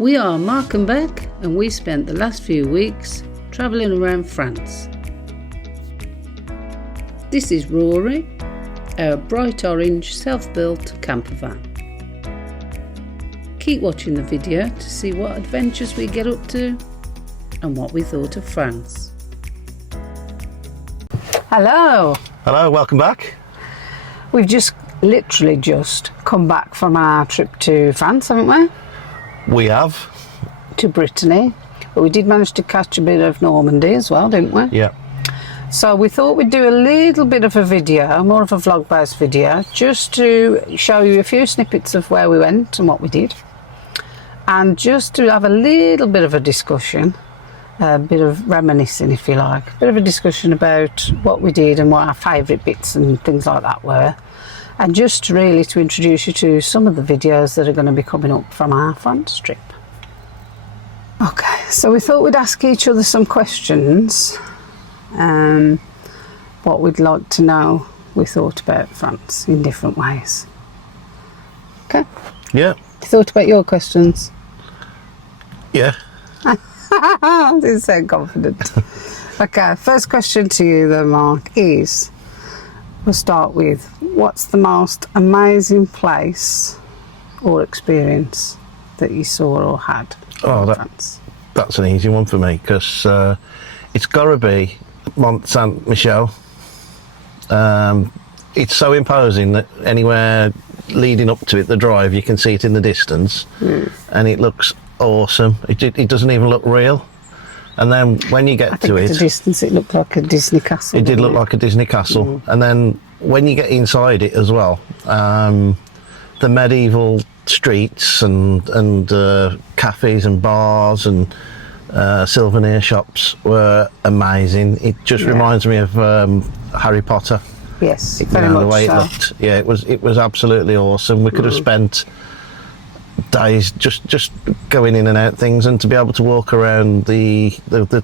We are Mark and Beck, and we spent the last few weeks travelling around France. This is Rory, our bright orange self-built campervan. Keep watching the video to see what adventures we get up to and what we thought of France. Hello! Hello, welcome back. We've literally just come back from our trip to France, haven't we? We have. To Brittany, but we did manage to catch a bit of Normandy as well, didn't we? Yeah. So we thought we'd do a little bit of a video, more of a vlog-based video, just to show you a few snippets of where we went and what we did, and just to have a little bit of a discussion, a bit of reminiscing, if you like, a bit of a discussion about what we did and what our favourite bits and things like that were, and just really to introduce you to some of the videos that are going to be coming up from our France trip. Okay, so we thought we'd ask each other some questions, what we'd like to know we thought about France in different ways. Okay? Yeah. You thought about your questions? Yeah. Didn't sound confident. Okay, first question to you then, Mark, is, we'll start with, what's the most amazing place or experience that you saw or had in France? That's an easy one for me, because it's got to be Mont Saint-Michel. It's so imposing that anywhere leading up to it, the drive, you can see it in the distance, and it looks awesome. It doesn't even look real. And then when you get to it, at a distance it looked like a Disney castle. It did look like a Disney castle. And then when you get inside it as well, the medieval streets and cafes and bars and souvenir shops were amazing. It just reminds me of Harry Potter. Yes, very much the way so. it looked. Yeah, it was absolutely awesome. We could have spent days just going in and out things, and to be able to walk around the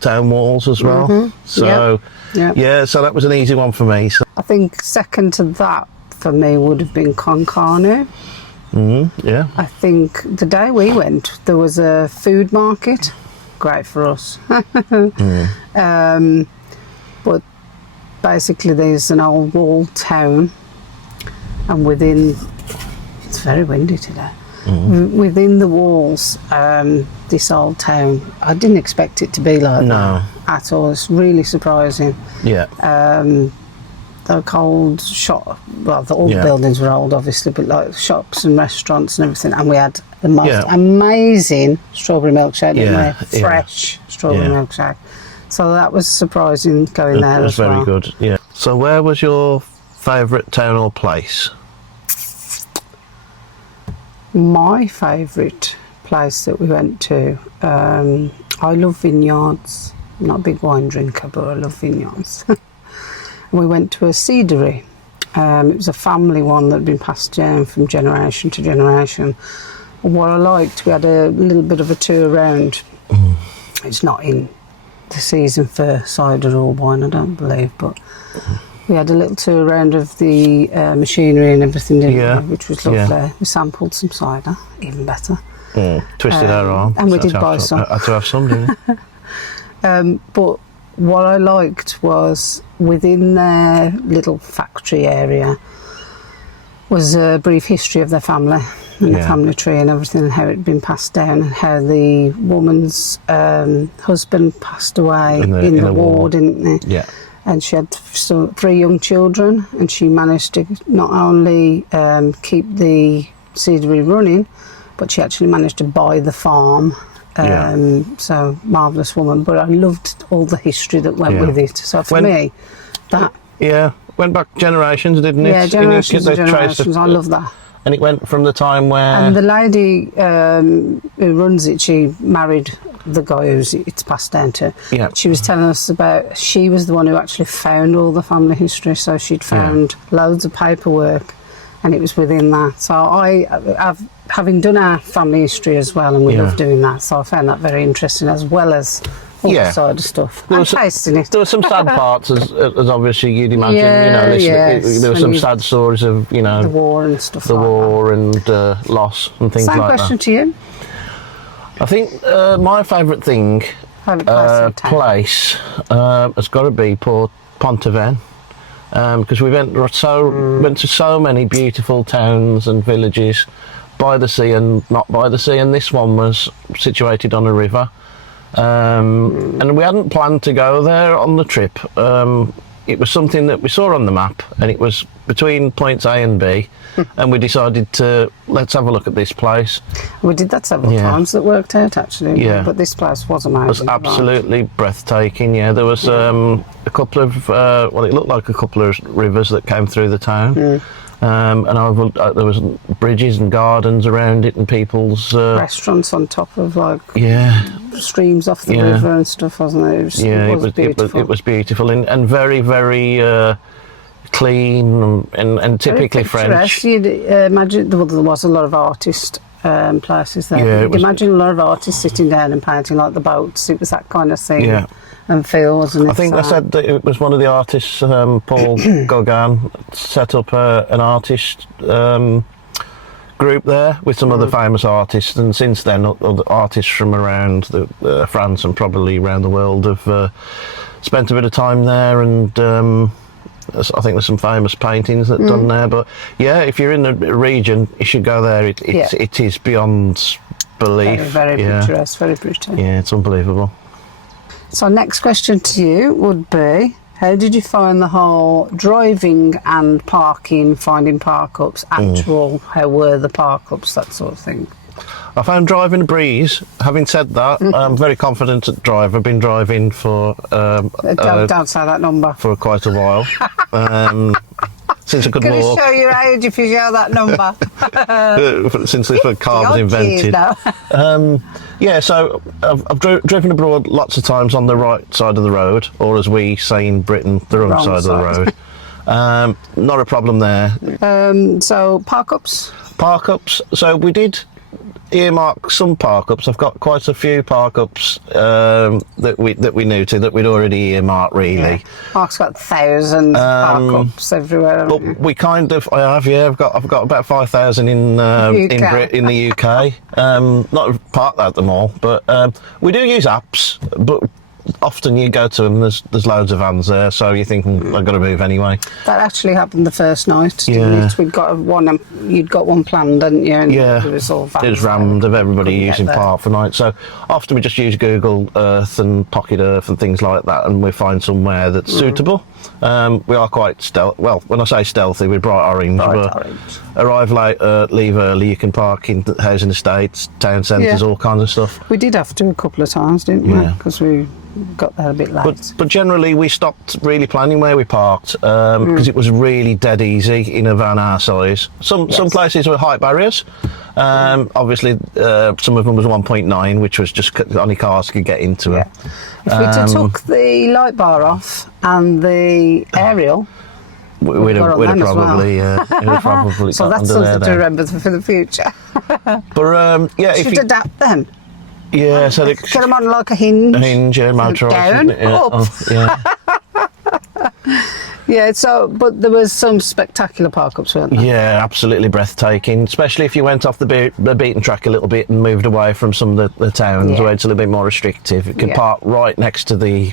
town walls as well. So yeah, so that was an easy one for me. So I think second to that for me would have been Concarneau. Yeah. I think the day we went, there was a food market. Great for us. But basically there's an old walled town, and it's very windy today. Within the walls, this old town, I didn't expect it to be like that at all. It's really surprising. Yeah. The old shop, well, all the buildings were old obviously, but like shops and restaurants and everything, and we had the most amazing strawberry milkshake, didn't we? Fresh strawberry milkshake. So that was surprising going there as well. It was very good, yeah. So where was your favourite town or place? My favourite place that we went to, I love vineyards. I'm not a big wine drinker, but I love vineyards. We went to a cidery. It was a family one that had been passed down from generation to generation. What I liked, we had a little bit of a tour around. It's not in the season for cider or wine, I don't believe, but we had a little tour around of the machinery and everything, didn't we? Which was lovely. Yeah. We sampled some cider, even better. Twisted our arm. And we did buy some. I had to have some, didn't we? But what I liked was within their little factory area was a brief history of their family and the family tree and everything, and how it had been passed down, and how the woman's husband passed away in the war, didn't they? Yeah. And she had 3 young children, and she managed to not only keep the cidery running, but she actually managed to buy the farm. So marvellous woman, but I loved all the history that went with it. So for me, that went back generations, didn't it? Yeah, generations and generations. I love that. And it went from the time where... And the lady who runs it, she married the guy who's it's passed down to. Yeah. She was telling us about, she was the one who actually found all the family history, so she'd found loads of paperwork, and it was within that. So I've having done our family history as well, and we love doing that, so I found that very interesting, as well well as all the side of stuff. And tasting it. There were some sad parts, as obviously you'd imagine. There were some sad stories of the war and stuff. The war and loss and things like that. Same question to you. I think my favourite thing, place has got to be Port Pontevin, because we went to so many beautiful towns and villages by the sea and not by the sea, and this one was situated on a river. And we hadn't planned to go there on the trip. It was something that we saw on the map, and it was between points A and B, and we decided to let's have a look at this place. We did that several times. That worked out actually. Yeah, but this place was amazing. It was absolutely breathtaking. Yeah, there was a couple of it looked like a couple of rivers that came through the town. And there was bridges and gardens around it, and people's restaurants on top of streams off the river and stuff, wasn't there? It was beautiful. It was beautiful and very, very clean and typically French. You'd imagine there was a lot of artist places there. Yeah, you'd imagine a lot of artists sitting down and painting like the boats. It was that kind of thing. Yeah. And feel, wasn't it? I think they said that it was one of the artists, Paul Gauguin, set up an artist group there with some other famous artists, and since then other artists from around France and probably around the world have spent a bit of time there, and I think there's some famous paintings that done there. But yeah, if you're in the region, you should go there. It is beyond belief. Very picturesque, very pretty. Yeah, it's unbelievable. So next question to you would be, how did you find the whole driving and parking, finding park-ups, how were the park-ups, that sort of thing? I found driving a breeze. Having said that, I'm very confident at drive. I've been driving for... don't say that number. For quite a while. Since I could walk. Can you show your age if you show that number? Since the car was invented. Yeah, so I've driven abroad lots of times on the right side of the road, or as we say in Britain, the wrong side of the road. Not a problem there. So park-ups? Park-ups. So we did earmark some park-ups. I've got quite a few park-ups that we knew that we'd already earmarked, really. Yeah. Mark's got thousands of park-ups everywhere. But we kind of, I've got about 5,000 in the UK. Not parked at them all, but we do use apps. But often you go to them, there's loads of vans there, so you think I've got to move anyway. That actually happened the first night, didn't it? We'd got you'd got one planned, hadn't you? And it was all vans. It was rammed of everybody using park for night. So often we just use Google Earth and Pocket Earth and things like that, and we find somewhere that's suitable. We are quite stealthy. Well, when I say stealthy, we're bright orange. Arrive late, leave early. You can park in housing estates, town centres, all kinds of stuff. We did have to a couple of times, didn't we? Because we got there a bit late. But generally, we stopped really planning where we parked because it was really dead easy in a van our size. Some places were height barriers. Obviously, some of them was 1.9, which was just only cars could get into it. If we took the light bar off and the aerial, we'd have probably, so that's something to remember for the future. But if you adapt them. Yeah, so get them on like a hinge. Motorised. Down, up. Yeah, but there was some spectacular park-ups, weren't there? Yeah, absolutely breathtaking, especially if you went off the beaten track a little bit and moved away from some of the towns where it's a little bit more restrictive. You could park right next to the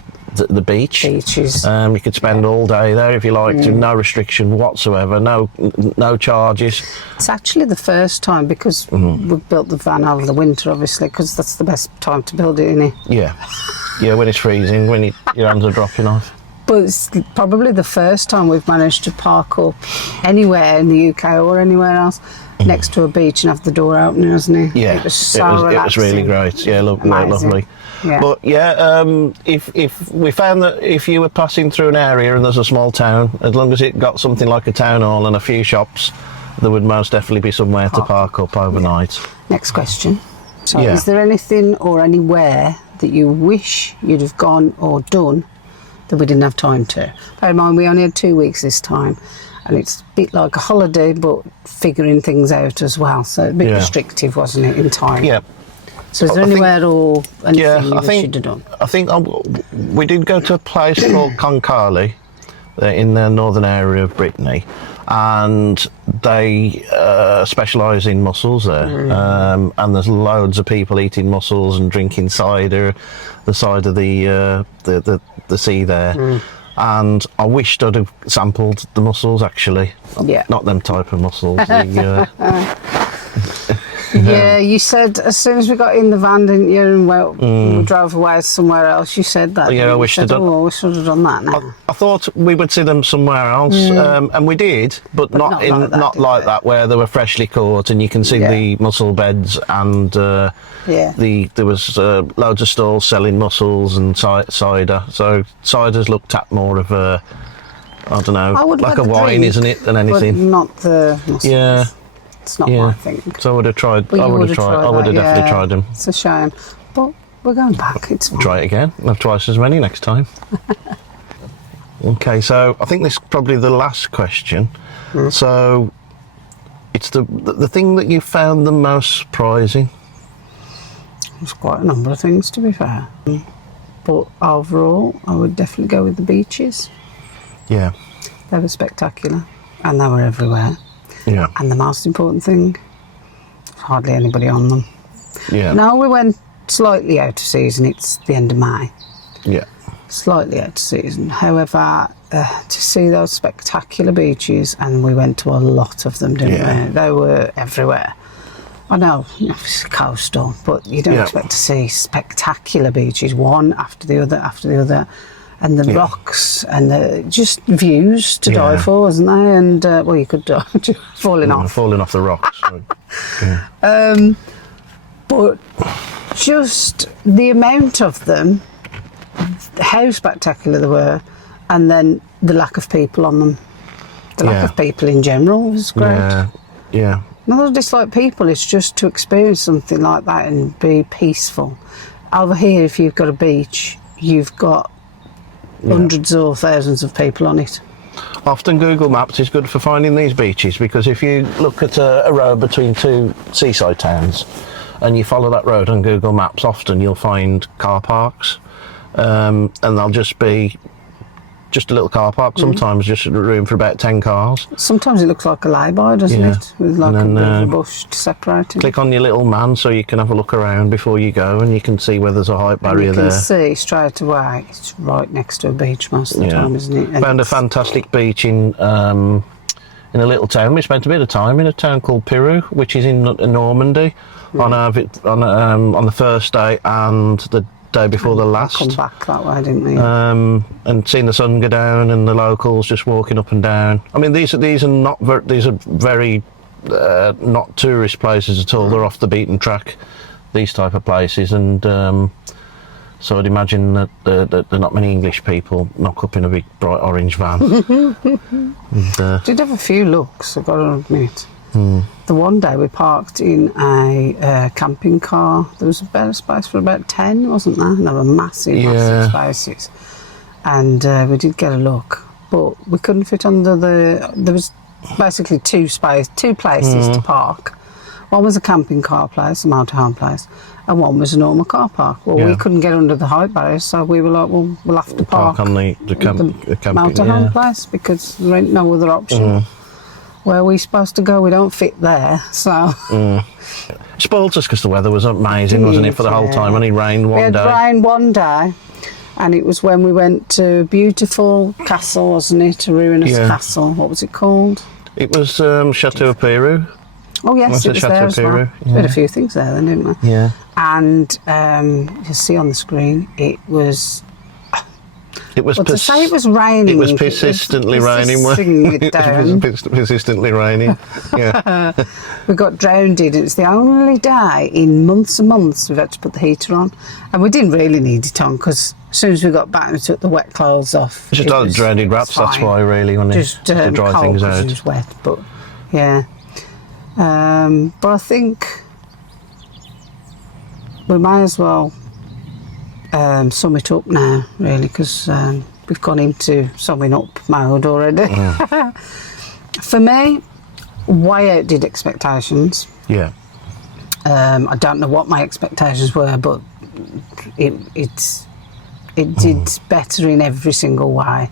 beach. Beaches. You could spend all day there if you liked, no restriction whatsoever, no charges. It's actually the first time, because we've built the van over the winter, obviously, because that's the best time to build it, isn't it? Yeah, when it's freezing, when your hands are dropping off. But it's probably the first time we've managed to park up anywhere in the UK or anywhere else next to a beach and have the door open, hasn't it? Yeah, it was so relaxing. It was really great. Yeah, lovely. Yeah. But if we found that if you were passing through an area and there's a small town, as long as it got something like a town hall and a few shops, there would most definitely be somewhere to park up overnight. Next question. So is there anything or anywhere that you wish you'd have gone or done that we didn't have time to? Bear in mind, we only had 2 weeks this time, and it's a bit like a holiday, but figuring things out as well. So a bit restrictive, wasn't it, in time? Yeah. So is there anywhere or anything you wish you'd have done? I think we did go to a place called Concali in the northern area of Brittany. and they specialise in mussels there. And there's loads of people eating mussels and drinking cider, the side of the sea there. And I wished I'd have sampled the mussels, actually. Yeah. Not them type of mussels. Yeah, you said as soon as we got in the van, didn't you? And we drove away somewhere else. You said that. Yeah, I wish I'd done. Oh, we should have done that now. I thought we would see them somewhere else, and we did, but not like that, where they were freshly caught, and you can see the mussel beds, and there was loads of stalls selling mussels and cider. So cider's looked at more of a, I don't know, like a wine, drink, isn't it, than anything? But not the mussels. Yeah. It's not my thing. So I would have tried. Well, I would have definitely tried them. It's a shame, but we're going back. It's fine. Try it again. Have twice as many next time. Okay, so I think this is probably the last question. So it's the thing that you found the most surprising. There's quite a number of things, to be fair, but overall, I would definitely go with the beaches. Yeah. They were spectacular, and they were everywhere. Yeah. And the most important thing, hardly anybody on them. Yeah. Now we went slightly out of season. It's the end of May. Yeah. Slightly out of season. However, to see those spectacular beaches, and we went to a lot of them, didn't we? They were everywhere. I know, it's coastal, but you don't expect to see spectacular beaches, one after the other. And the rocks and the just views to die for, wasn't they? And well, you could die falling off the rocks. But just the amount of them, how spectacular they were, and then the lack of people on them. The lack of people in general was great. Yeah. Not to dislike people, it's just to experience something like that and be peaceful. Over here, if you've got a beach, you've got hundreds or thousands of people on it. Often Google Maps is good for finding these beaches, because if you look at a road between two seaside towns and you follow that road on Google Maps, often you'll find car parks, and they'll just be just a little car park, sometimes just room for about 10 cars. Sometimes it looks like a lay-by, doesn't it? With like a bit of a bush to separate it. Click on your little man so you can have a look around before you go, and you can see where there's a height barrier there. You can see straight away, it's right next to a beach most of the time, isn't it? And found a fantastic beach in a little town. We spent a bit of time in a town called Peru, which is in Normandy, on the first day and the day before the last. Come back that way, didn't we? And seeing the sun go down and the locals just walking up and down. I mean, these are very not tourist places at all. They're off the beaten track, these type of places, and so I'd imagine that there are not many English people knock up in a big bright orange van. Did have a few looks, I've got to admit. The one day we parked in a camping car. There was a better space for about 10, wasn't there? And there were massive spaces. And we did get a look, but we couldn't fit under there was basically two places to park. One was a camping car place, a motorhome place, and one was a normal car park. Well, we couldn't get under the height barrier, so we were like, well, we'll have to park on the camping motorhome place, because there ain't no other option. Where are we supposed to go? We don't fit there, so... Spoiled us because the weather was amazing, wasn't it, for the whole time? Only rained one day. It had rained one day, and it was when we went to a beautiful castle, wasn't it? A ruinous castle. What was it called? It was Chateau Peru. Oh, yes, it was there as well. We had a few things there then, didn't we? Yeah. And you'll see on the screen, it was... to say it was raining. It was persistently raining. It was persistently raining. Yeah. We got drowned in. It's the only day in months and months we've had to put the heater on, and we didn't really need it on because as soon as we got back, we took the wet clothes off. Just like drowned in wraps. That's why, really, when just to dry things out. It was wet, but yeah. But I think we may as well sum it up now, really, because we've gone into summing up mode already. For me, way outdid expectations. Yeah. I don't know what my expectations were, but it did better in every single way.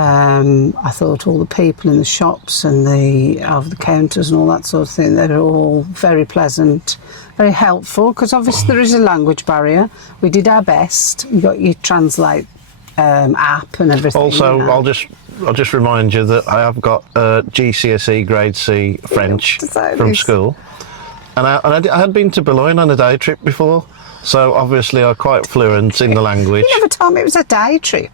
I thought all the people in the shops and the over the counters and all that sort of thing, they were all very pleasant, very helpful, because obviously there is a language barrier. We did our best. We got your translate app and everything. Also, I'll just remind you that I have got GCSE Grade C French from school, and I had been to Boulogne on a day trip before, so obviously I'm quite fluent in the language. You never told me it was a day trip.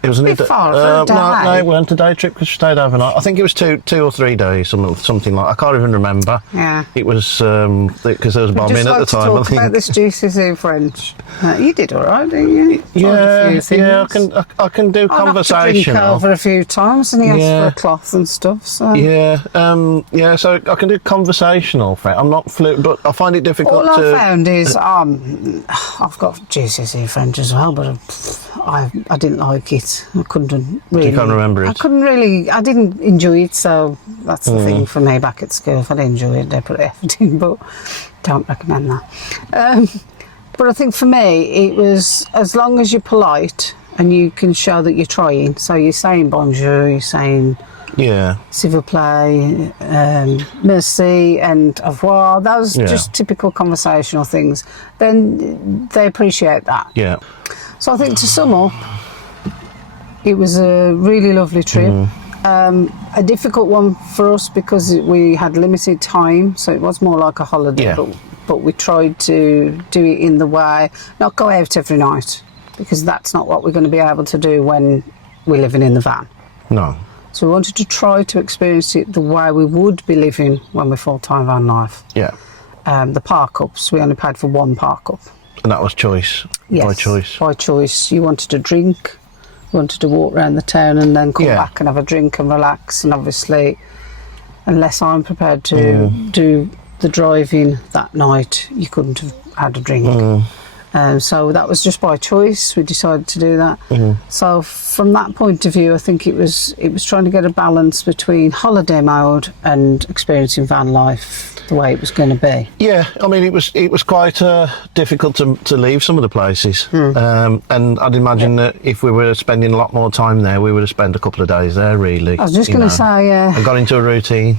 It was a far for a day. No, it weren't a day trip because we stayed overnight. I think it was two or 3 days, something like. I can't even remember. Yeah. It was because there was bombing at the time. Talk about this GCSE French. You did all right, didn't you? Yeah. I can do I conversational. Drink over a few times, and he asked for a cloth and stuff. So yeah. So I can do conversational. I'm not fluent, but I find it difficult. All I found is I've got GCSE French as well, but I didn't like it. I couldn't really. You can't remember it? I didn't enjoy it, so that's the thing for me back at school. If I didn't enjoy it, they put effort in, but don't recommend that. But I think for me, it was as long as you're polite and you can show that you're trying. So you're saying bonjour, you're saying s'il vous plaît, merci and au revoir. Those just typical conversational things. Then they appreciate that. Yeah. So I think to sum up, it was a really lovely trip. A difficult one for us because we had limited time, so it was more like a holiday, but we tried to do it in the way, not go out every night, because that's not what we're going to be able to do when we're living in the van. No. So we wanted to try to experience it the way we would be living when we're full-time van life. Yeah. The park-ups, we only paid for one park-up. And that was choice? Yes, by choice? By choice. You wanted to drink, you wanted to walk around the town and then come back and have a drink and relax, and obviously, unless I'm prepared to do the driving that night, you couldn't have had a drink. So that was just by choice. We decided to do that. So from that point of view, I think it was trying to get a balance between holiday mode and experiencing van life the way it was going to be. Yeah, I mean it was quite difficult to leave some of the places, and I'd imagine that if we were spending a lot more time there, we would have spent a couple of days there. Really, I was just going to say, and got into a routine.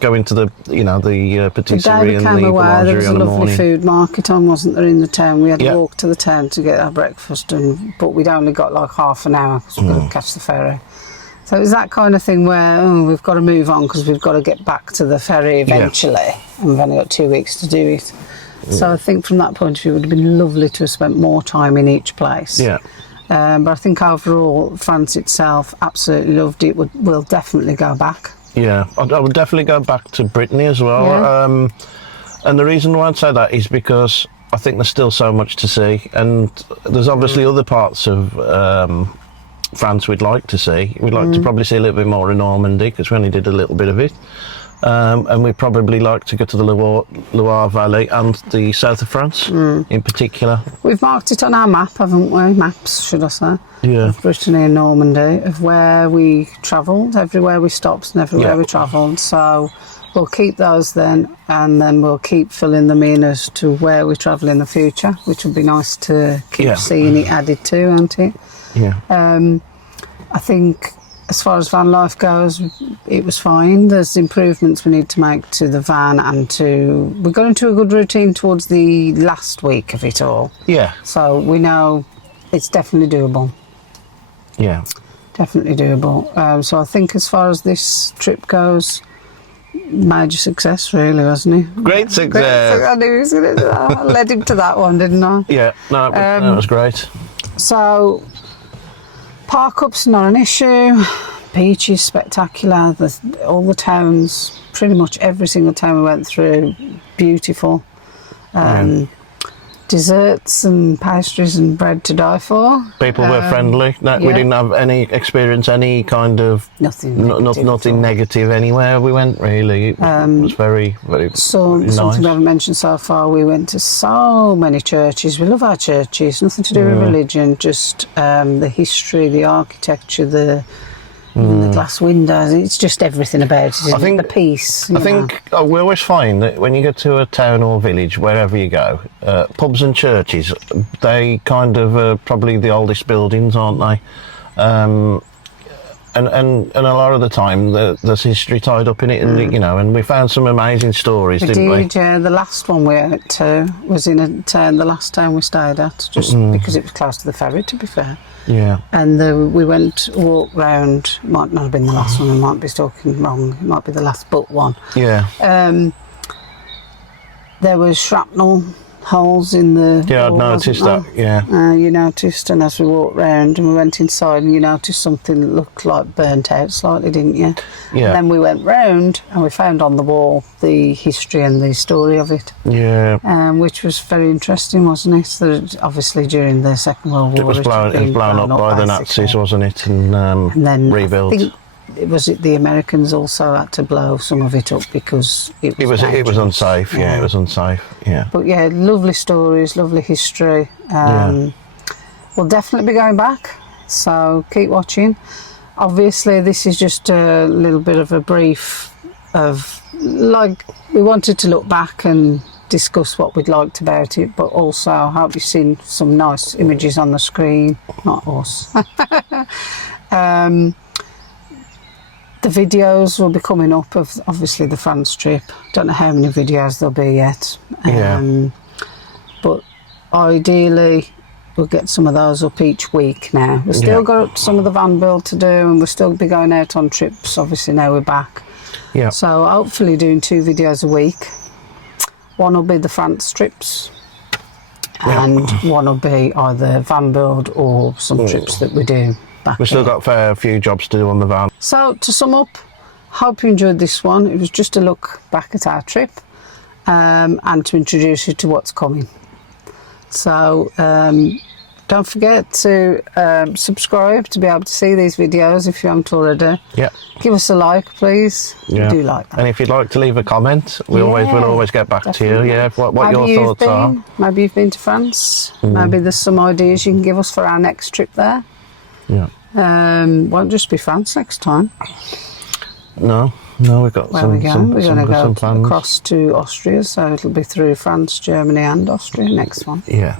Go into the the patisserie and the boulangerie there was a on the lovely morning. food market on, wasn't there, in the town? We had to walk to the town to get our breakfast, but we'd only got like half an hour because we couldn't catch the ferry. So it was that kind of thing where we've got to move on because we've got to get back to the ferry eventually, and we've only got 2 weeks to do it. So I think from that point of view, it would have been lovely to have spent more time in each place. Yeah. But I think overall, France itself, absolutely loved it. We'll definitely go back. Yeah, I would definitely go back to Brittany as well. Yeah. And the reason why I'd say that is because I think there's still so much to see, and there's obviously other parts of France we'd like to see. We'd like to probably see a little bit more in Normandy because we only did a little bit of it. And we'd probably like to go to the Loire Valley and the south of France in particular. We've marked it on our map, haven't we? Maps, should I say? Yeah. Of Brittany and Normandy, of where we travelled, everywhere we stopped and everywhere we travelled. So we'll keep those then, and then we'll keep filling them in as to where we travel in the future, which would be nice to keep seeing it added to, won't it? Yeah. I think as far as van life goes, it was fine. There's improvements we need to make to the van, and we got into a good routine towards the last week of it all. Yeah. So we know it's definitely doable. Yeah. Definitely doable. So I think as far as this trip goes, major success really, wasn't he? Great success. I knew he was going to do that. I led him to that one, didn't I? Yeah, no, that was great. So park-ups, not an issue. Beaches, spectacular. All the towns, pretty much every single town we went through, beautiful. Desserts and pastries and bread to die for. People were friendly. No, we didn't have any kind of nothing negative anywhere we went. Really, it was very, very nice. Something we haven't mentioned so far. We went to so many churches. We love our churches. Nothing to do with religion. Just the history, the architecture, the glass windows. It's just everything about it. I think the peace. I think we always find that when you go to a town or village, wherever you go, pubs and churches, they kind of probably the oldest buildings, aren't they? and a lot of the time there's history tied up in it, and you know, and we found some amazing stories, didn't we? Yeah. The last one we went to was in a town, the last town we stayed at, just because it was close to the ferry, to be fair. Yeah. And we walked round, might not have been the last one, I might be talking wrong, it might be the last but one. Yeah. There was shrapnel holes in the Yeah, wall, I'd noticed that, yeah. you noticed, and as we walked round and we went inside, and you noticed something that looked like burnt out slightly, didn't you? Yeah. And then we went round and we found on the wall the history and the story of it. Yeah. Which was very interesting, wasn't it? That obviously during the Second World War It was blown up by the Nazis, wasn't it? And then rebuilt. I think, was it the Americans also had to blow some of it up because it was unsafe. Yeah, it was unsafe. Yeah. But yeah, lovely stories, lovely history. We'll definitely be going back, so keep watching. Obviously, this is just a little bit of a brief of, like, we wanted to look back and discuss what we'd liked about it, but also I hope you've seen some nice images on the screen. Not us. The videos will be coming up of obviously the France trip. Don't know how many videos there'll be yet. But ideally we'll get some of those up each week now. We've still got some of the van build to do, and we'll still be going out on trips, obviously now we're back. Yeah. So hopefully doing 2 videos a week. One will be the France trips, and one will be either van build or some trips that we do. We've still got a fair few jobs to do on the van. So to sum up, hope you enjoyed this one. It was just a look back at our trip, and to introduce you to what's coming. So don't forget to subscribe to be able to see these videos if you haven't already. Yeah. Give us a like, please. Yeah. We do like that. And if you'd like to leave a comment, we'll always get back to you. Yeah, what your thoughts are. Maybe you've been to France. Maybe there's some ideas you can give us for our next trip there. Yeah. Won't just be France next time. No, we've got Where we're going to go plans. Across to Austria, so it'll be through France, Germany and Austria next one. Yeah.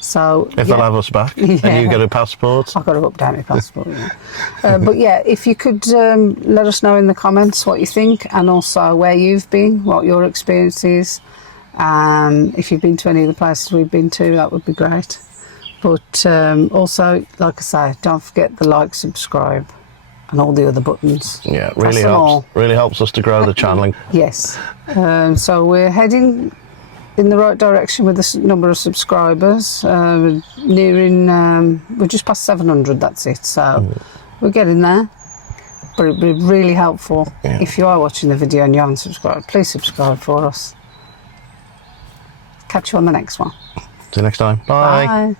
So if they'll have us back, and you get a passport. I've got to update my passport. But yeah, if you could let us know in the comments what you think, and also where you've been, what your experience is. If you've been to any of the places we've been to, that would be great. But also, like I say, don't forget the like, subscribe and all the other buttons. Yeah, really helps us to grow the channel. Yes. So we're heading in the right direction with the number of subscribers. We're we're just past 700, that's it. So we're getting there. But it'd be really helpful if you are watching the video and you haven't subscribed. Please subscribe for us. Catch you on the next one. See you next time. Bye. Bye.